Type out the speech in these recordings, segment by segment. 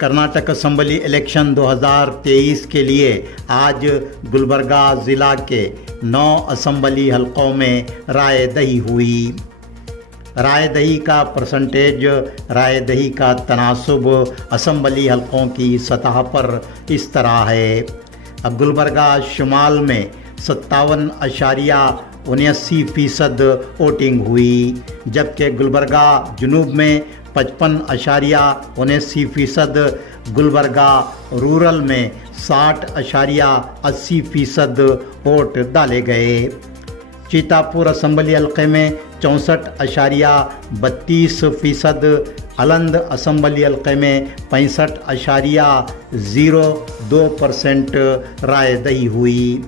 Karnataka assembly election 2023 के लिए आज गुलबर्गा ज़िला के 9 असम्बली हलकों में राय दही हुई। राय दही का परसेंटेज, राय दही का तनासुब असम्बली हलकों की सतह पर इस तरह है। अब गुलबर्गा शुमाल में 57.79% वोटिंग हुई, जबकि गुलबर्गा जुनूब में 55.79%, गुलबर्गा रूरल में 60.80% वोट डाले गए। चीतापुर असम्बली हल्के में 64.32%, अलंद असम्बली हल्के में 65.02% राय दही हुई।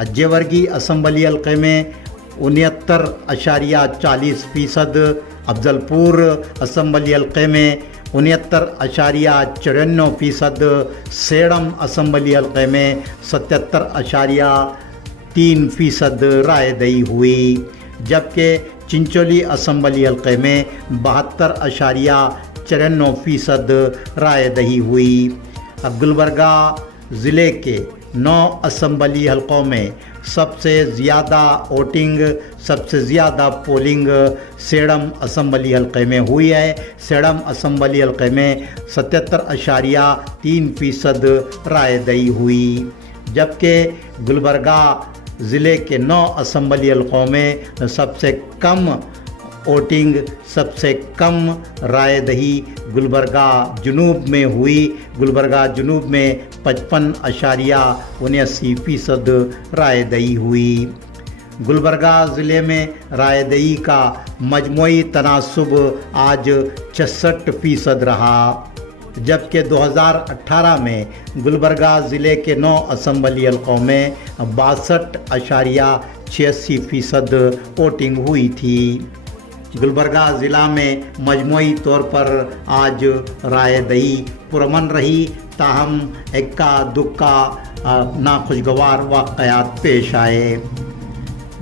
अज्जेवर्गी असम्बली हल्के में 69.40%, अफजलपुर असम्बली हल्के में 69.94%, सेडम असम्बली हल्के में 77.3% राय दही हुई, जबकि चिंचोली असम्बली हल्के में 72.94% राय दही हुई। अब गुलबर्गा ज़िले के 9 असम्बली हलकों में सबसे ज़्यादा वोटिंग, सबसे ज़्यादा पोलिंग सेडम असम्बली हलके में हुई है। सेडम असम्बली हलके में 77.3% राय दही हुई, जबकि गुलबर्गा ज़िले के 9 असम्बली हलकों में सबसे कम वोटिंग, सबसे कम राय दही गुलबर्गा जुनूब में हुई। गुलबर्गा जुनूब में 55.79% राय दही हुई। गुलबर्गा ज़िले में राय दही का मजमूई तनासुब आज 66% रहा, जबकि 2018 में गुलबर्गा ज़िले के 9 असम्बली हलकों में 62.86% वोटिंग हुई थी। गुलबर्गा ज़िला में मजमूई तौर पर आज राय दही पुरअमन रही, ताहम इक्का दुक्का नाखुशगवार वाक़यात पेश आए।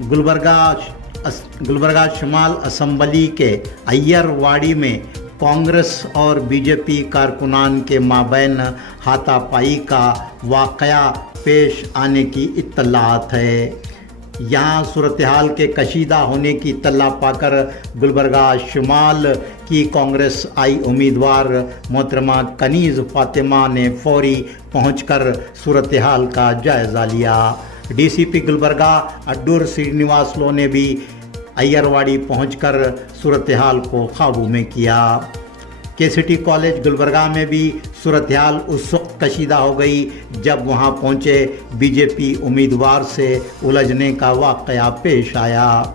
गुलबर्गा शुमाल असम्बली के अय्यरवाड़ी में कांग्रेस और बीजेपी कारकुनान के माबैन हाथापाई का वाक़या पेश आने की इत्तलात है। यहाँ सूरत हाल के कशीदा होने की इत्तला पाकर गुलबर्गा शुमाल की कांग्रेस आई उम्मीदवार मोहतरमा कनीज़ फातिमा ने फौरी पहुंचकर सूरत हाल का जायज़ा लिया। डीसीपी गुलबर्गा अड्डूर श्रीनिवासलो ने भी अय्यरवाड़ी पहुंचकर सूरत हाल को काबू में किया। केसीटी कॉलेज गुलबर्गा में भी सूरत हाल उस वक्त कशीदा हो गई जब वहां पहुंचे बीजेपी उम्मीदवार से उलझने का वाक़या पेश आया।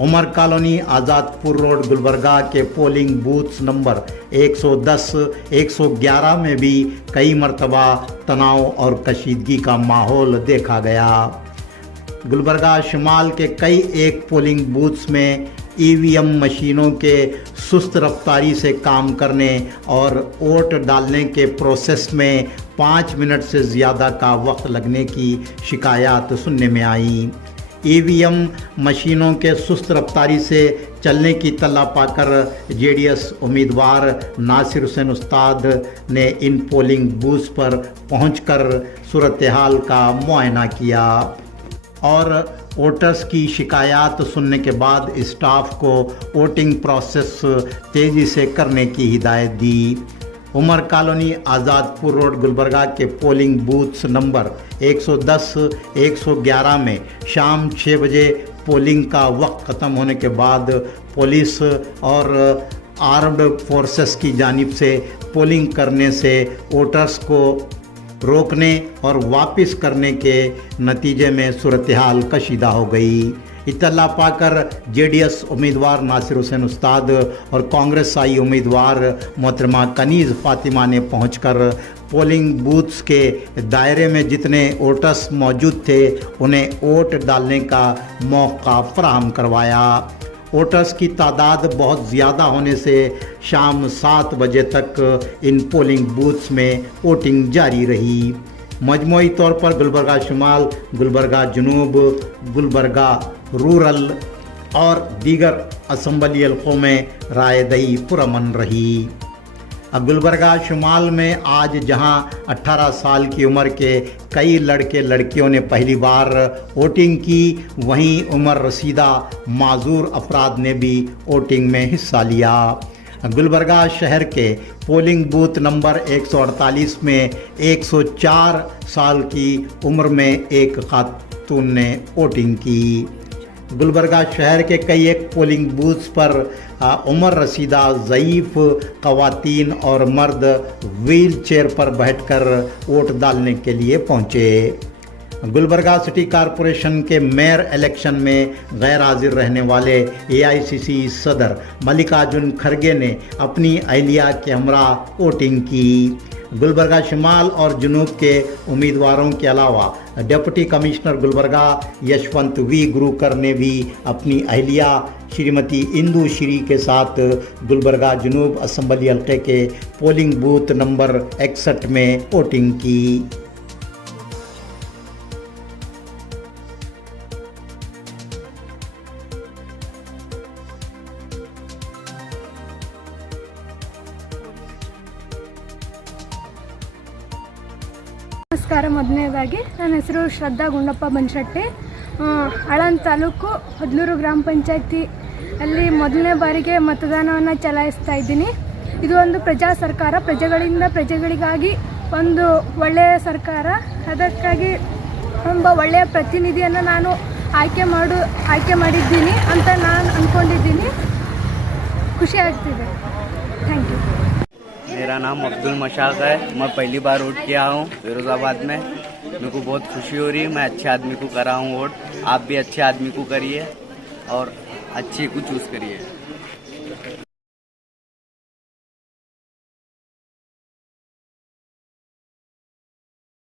उमर कॉलोनी आज़ादपुर रोड गुलबर्गा के पोलिंग बूथ्स नंबर 110, 111 में भी कई मरतबा तनाव और कशीदगी का माहौल देखा गया। गुलबर्गा शुमाल के कई एक पोलिंग बूथ्स में ईवीएम मशीनों के सुस्त रफ्तारी से काम करने और वोट डालने के प्रोसेस में 5 मिनट से ज़्यादा का वक्त लगने की शिकायत सुनने में आई। ईवीएम मशीनों के सुस्त रफ्तारी से चलने की इत्तला पाकर जेडीएस उम्मीदवार नासिर हुसैन उस्ताद ने इन पोलिंग बूथ्स पर पहुंचकर सूरत हाल का मुआयना किया और वोटर्स की शिकायत सुनने के बाद स्टाफ को वोटिंग प्रोसेस तेज़ी से करने की हिदायत दी। उमर कॉलोनी आज़ादपुर रोड गुलबर्गा के पोलिंग बूथ्स नंबर 110, 111 में शाम 6 बजे पोलिंग का वक्त ख़त्म होने के बाद पुलिस और आर्म्ड फोर्सेस की जानिब से पोलिंग करने से वोटर्स को रोकने और वापस करने के नतीजे में सूरत हाल कशीदा हो गई। इत्तला पाकर जेडीएस उम्मीदवार नासिर हुसैन उस्ताद और कांग्रेस आई उम्मीदवार मोहतरमा कनीज़ फातिमा ने पहुंचकर पोलिंग बूथ्स के दायरे में जितने वोटर्स मौजूद थे उन्हें वोट डालने का मौका फराहम करवाया। वोटर्स की तादाद बहुत ज़्यादा होने से शाम 7 बजे तक इन पोलिंग बूथ्स में वोटिंग जारी रही। मजमूई तौर पर गुलबर्गा शुमाल, गुलबर्गा जुनूब, गुलबर्गा रूरल और दीगर असम्बली हलकों में रायदही पुरअमन रही। अब गुलबर्गा शुमाल में आज जहां 18 साल की उम्र के कई लड़के लड़कियों ने पहली बार वोटिंग की, वहीं उम्र रसीदा माजूर अफराद ने भी वोटिंग में हिस्सा लिया। गुलबर्गा शहर के पोलिंग बूथ नंबर 148 में 104 साल की उम्र में एक खातून ने वोटिंग की। गुलबर्गा शहर के कई एक पोलिंग बूथ्स पर उम्र रसीदा ज़ईफ़ ख़वातीन और मर्द व्हील चेयर पर बैठकर वोट डालने के लिए पहुँचे। गुलबर्गा सिटी कॉरपोरेशन के मेयर इलेक्शन में गैर हाजिर रहने वाले AICC सदर मल्लिकार्जुन खड़गे ने अपनी अहलिया के हमरा वोटिंग की। गुलबर्गा शुमाल और जुनूब के उम्मीदवारों के अलावा deputy commissioner Gulbarga Yashwant V Gurukar ने भी अपनी अहलिया श्रीमती इंदू श्री के साथ गुलबर्गा जुनूब असम्बली हल्के के पोलिंग बूथ नंबर 61 में वोटिंग की। ನಮಸ್ಕಾರ. ಮೊದಲನೇದಾಗಿ ನನ್ನ ಹೆಸರು ಶ್ರದ್ಧಾ ಗುಂಡಪ್ಪ ಬನ್ಶೆಟ್ಟಿ. ಆಳಂದ ತಾಲೂಕು ಹೊದ್ಲೂರು ಗ್ರಾಮ ಪಂಚಾಯತಿ ಅಲ್ಲಿ ಮೊದಲನೇ ಬಾರಿಗೆ ಮತದಾನವನ್ನು ಚಲಾಯಿಸ್ತಾ ಇದ್ದೀನಿ. ಇದು ಒಂದು ಪ್ರಜಾ ಸರ್ಕಾರ, ಪ್ರಜೆಗಳಿಂದ ಪ್ರಜೆಗಳಿಗಾಗಿ ಒಂದು ಒಳ್ಳೆಯ ಸರ್ಕಾರ. ಅದಕ್ಕಾಗಿ ಒಬ್ಬ ಒಳ್ಳೆಯ ಪ್ರತಿನಿಧಿಯನ್ನು ನಾನು ಆಯ್ಕೆ ಮಾಡಿದ್ದೀನಿ ಅಂತ ನಾನು ಅಂದ್ಕೊಂಡಿದ್ದೀನಿ. ಖುಷಿ ಆಗ್ತಿದೆ. Thank you. मेरा नाम अब्दुल मशाक है। मैं पहली बार वोट किया हूँ फिरोज़ाबाद में। मेरे को बहुत खुशी हो रही है। मैं अच्छे आदमी को करा हूँ वोट। आप भी अच्छे आदमी को करिए और अच्छे को चूज़ करिए।